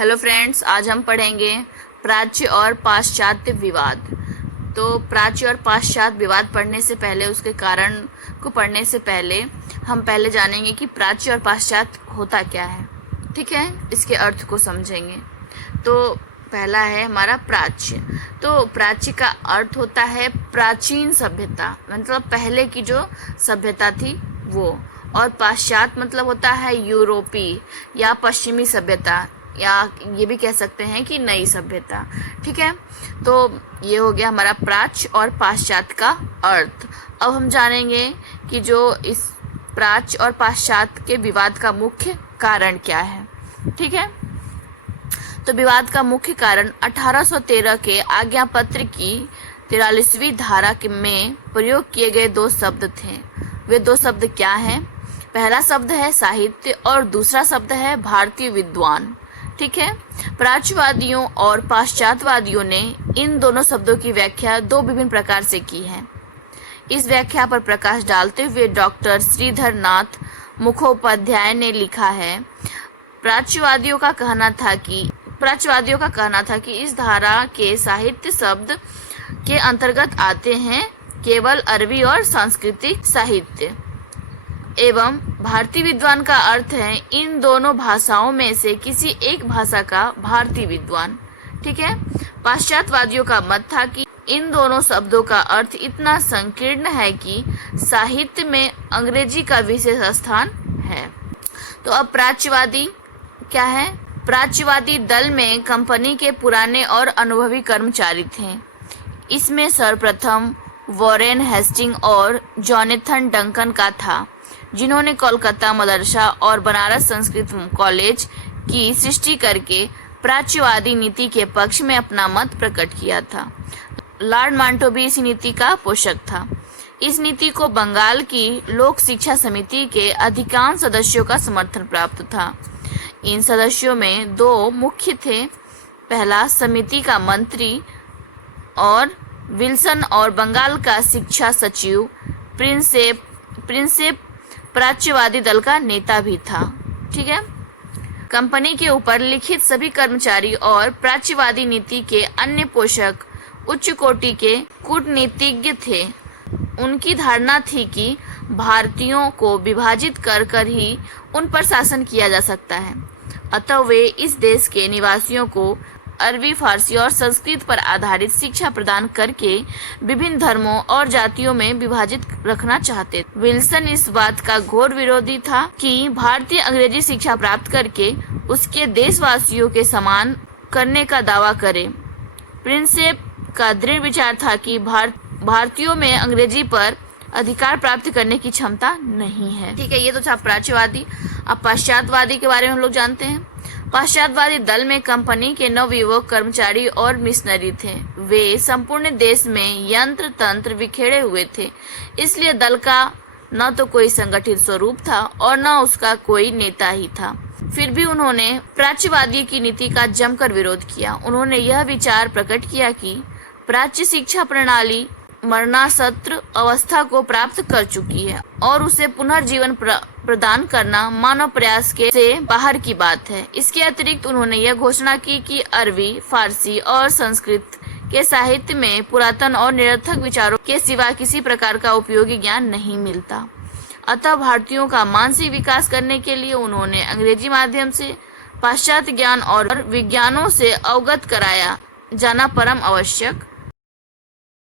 Hello friends, आज हम पढ़ेंगे प्राच्य और पाश्चात्य विवाद। तो प्राच्य और पाश्चात्य विवाद पढ़ने से पहले, उसके कारण को पढ़ने से पहले हम पहले जानेंगे कि प्राच्य और पाश्चात्य होता क्या है। ठीक है, इसके अर्थ को समझेंगे। तो पहला है हमारा प्राच्य। तो प्राच्य का अर्थ होता है प्राचीन सभ्यता, मतलब पहले की जो सभ्यता थी वो। और पाश्चात्य मतलब होता है यूरोपीय या पश्चिमी सभ्यता, या ये भी कह सकते हैं कि नई सभ्यता। ठीक है, तो ये हो गया हमारा प्राच्य और पाश्चात्य का अर्थ। अब हम जानेंगे कि जो इस प्राच्य और पाश्चात्य के विवाद का मुख्य कारण क्या है। ठीक है, तो विवाद का मुख्य कारण 1813 के आज्ञा पत्र की 43वीं धारा में प्रयोग किए गए दो शब्द थे। वे दो शब्द क्या हैं? पहला शब्द है साहित्य और दूसरा शब्द है भारतीय विद्वान। ठीक है, प्राच्यवादियों और पाश्चात्यवादियों ने इन दोनों शब्दों की व्याख्या दो विभिन्न प्रकार से की है। इस व्याख्या पर प्रकाश डालते हुए डॉक्टर श्रीधर नाथ मुखोपाध्याय ने लिखा है, प्राच्यवादियों का कहना था कि इस धारा के साहित्य शब्द के अंतर्गत आते हैं केवल अरबी और सांस्कृतिक साहित्य, एवं भारतीय विद्वान का अर्थ है इन दोनों भाषाओं में से किसी एक भाषा का भारतीय विद्वान। ठीक है, पाश्चात्यवादियों का मत था कि इन दोनों शब्दों का अर्थ इतना संकीर्ण है कि साहित्य में अंग्रेजी का विशेष स्थान है। तो अब प्राच्यवादी क्या है? प्राच्यवादी दल में कंपनी के पुराने और अनुभवी कर्मचारी थे। इसमें सर्वप्रथम वॉरेन हेस्टिंग और जॉनथन डंकन का था, जिन्होंने कोलकाता मदरसा और बनारस संस्कृत कॉलेज की सृष्टि करके प्राच्यवादी नीति के पक्ष में अपना मत प्रकट किया था। लॉर्ड मांटो भी इस नीति का पोषक था। इस नीति को बंगाल की लोक शिक्षा समिति के अधिकांश सदस्यों का समर्थन प्राप्त था। इन सदस्यों में दो मुख्य थे, पहला समिति का मंत्री और विल्सन, और बंगाल का शिक्षा सचिव प्रिंसेप प्राच्यवादी दल का नेता भी था। ठीक है, कंपनी के ऊपर लिखित सभी कर्मचारी और प्राच्यवादी नीति के अन्य पोषक उच्च कोटि के कूटनीतिज्ञ थे। उनकी धारणा थी कि भारतीयों को विभाजित कर ही उन पर शासन किया जा सकता है, अतः वे इस देश के निवासियों को अरबी, फारसी और संस्कृत पर आधारित शिक्षा प्रदान करके विभिन्न धर्मों और जातियों में विभाजित रखना चाहते। विल्सन इस बात का घोर विरोधी था कि भारतीय अंग्रेजी शिक्षा प्राप्त करके उसके देशवासियों के समान करने का दावा करे। प्रिंसेप का दृढ़ विचार था कि भारतीयों में अंग्रेजी पर अधिकार प्राप्त करने की क्षमता नहीं है। ठीक है, ये तो था प्राच्यवादी। अब पाश्चात्यवादी के बारे में हम लोग जानते हैं। पाश्चात्यवादी दल में कंपनी के नवयुवक कर्मचारी और मिशनरी थे। वे संपूर्ण देश में यंत्र तंत्र बिखेरे हुए थे, इसलिए दल का न तो कोई संगठित स्वरूप था और न उसका कोई नेता ही था। फिर भी उन्होंने प्राच्यवादी की नीति का जमकर विरोध किया। उन्होंने यह विचार प्रकट किया कि प्राच्य शिक्षा प्रणाली मरणासन्न अवस्था को प्राप्त कर चुकी है और उसे पुनर्जीवन प्रदान करना मानव प्रयास के से बाहर की बात है। इसके अतिरिक्त उन्होंने यह घोषणा की कि अरबी, फारसी और संस्कृत के साहित्य में पुरातन और निरर्थक विचारों के सिवा किसी प्रकार का उपयोगी ज्ञान नहीं मिलता। अतः भारतीयों का मानसिक विकास करने के लिए उन्होंने अंग्रेजी माध्यम से पाश्चात्य ज्ञान और विज्ञानों से अवगत कराया जाना परम आवश्यक